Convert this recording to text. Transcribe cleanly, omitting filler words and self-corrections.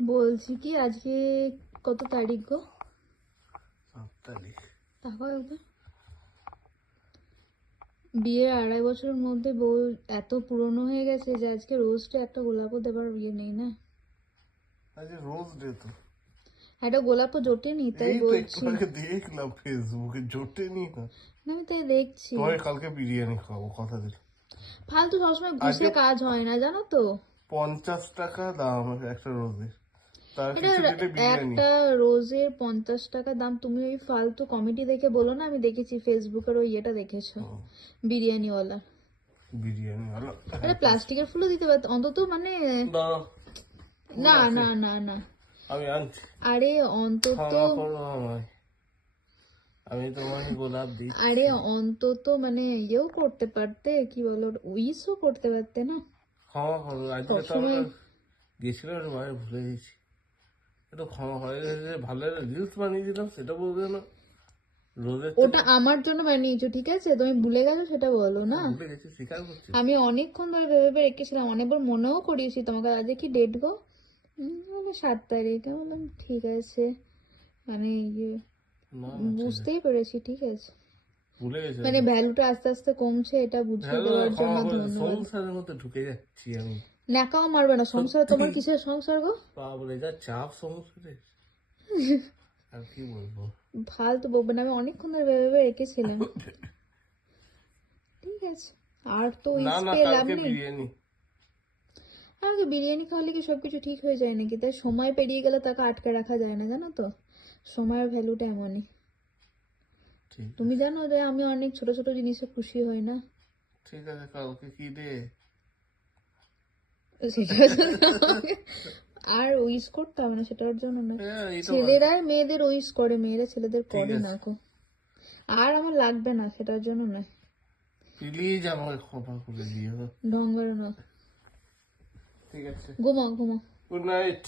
বলছি কি আজকে কত তারিখ গো? 7 তারিখ। তাকাও একবার। বিয়ের 2.5 বছরের মধ্যে বউ এত পুরনো হয়ে গেছে যে আজকে রোজটা একটা গোলাপও দেবার বিয়ে নেই না। আজ রোজ ডে তো। একটা গোলাপও জোটেনি, তাই এই তো একটু বলছি। আগে দেখলাম ফেসবুকে, জোটেনি না। না, আমি তাই দেখছি। তোমাকে কালকে বিরিয়ানি খাওয়াবো, কথা দিলাম। ফালতু সবসময় আজকে ঘুষে কাজ হয় না, জানো তো। 50 টাকা দাম একটা রোজের, তার এটা কিছু দিলে বিরিয়ানি। একটা রোজের 50 টাকা দাম। তুমি ওই ফালতু কমেডি দেখে বলো না, আমি দেখেছি ফেসবুকের ওই ইয়েটা দেখেছো, বিরিয়ানিওয়ালা। বিরিয়ানি হলো এটা প্লাস্টিকের ফুলও দিতে পারত অন্তত, মানে। না, ফুল না আছে, না না না, আমি আনছি। আরে অন্তত, ক্ষমা করো আমায়, আমি তোমাকে গোলাপ আরে দিচ্ছি। অন্তত মানে ইয়েও করতে পারতে, কি বলো, উইশও করতে পারতে না ক্ষমা করো, আজকে তো আমরা সবসময়। গেছিলাম একটু বাইরে, ভুলে গেছি। একটু ক্ষমা করে, ভালো রিলস বানিয়ে দিলাম, সেটা বলবে না। রোদের থেকে ওটা আমার জন্য বানিয়েছো, ঠিক আছে, তুমি ভুলে গেছো সেটা বলো না। ভুলে গেছি, স্বীকার করছি। আমি অনেকক্ষণ ধরে ভেবে ভেবে রেখেছিলাম, অনেকবার মনেও করিয়েছি তোমাকে, আজকে কি ডেট গো? বলে 7 তারিখ। আমি বললাম ঠিক আছে, মানে ইয়ে, না, ঠিক আছে, বুঝতেই পেরেছি, ঠিক আছে। ভুলে গেছি। মানে ভ্যালুটা আস্তে আস্তে কমছে, এটা বুঝিয়ে হ্যালো, দেওয়ার জন্য ক্ষমা করে, ধন্যবাদ। সংসারের মধ্যে ঢুকে যাচ্ছি আমি। ন্যাকাও মারবে না, সংসার সত্যি, তোমার কিসের সংসার গো? বাবরে যা চাপ সংসারে, আর কি বলবো। ফালতু বকবে না, আমি অনেকক্ষণ ধরে ভেবে ভেবে রেখেছিলাম। ঠিক আছে, আর তো না ইস না, পেয়ে লাভ কালকে নেই। বিরিয়ানি। আমাকে বিরিয়ানি খাওয়ালে কি সবকিছু ঠিক হয়ে যায় নাকি? তাই সময় পেরিয়ে গেলে তাকে আটকে রাখা যায় না, জানো তো। সময়ের ভ্যালুটা এমনই। ঠিক তুমি আছে, জানো যে আমি অনেক ছোট ছোট জিনিসে খুশি হই না। ঠিক আছে, কালকে কি ডে? সেটা যদি আমাকে আর উইশ করতে হবে না, সেটার জন্য না। হ্যাঁ, এই তো বাদ। ছেলেরাই মেয়েদের উইশ করে, মেয়েরা ছেলেদের ঠিক করে না আছে, গো। আর আমার লাগবে না, সেটার জন্য নয়। প্লিজ আমাকে ক্ষমা করে দিও। ঢঙ্গের না। ঠিক আছে, ঘুমাও ঘুমাও। Good night.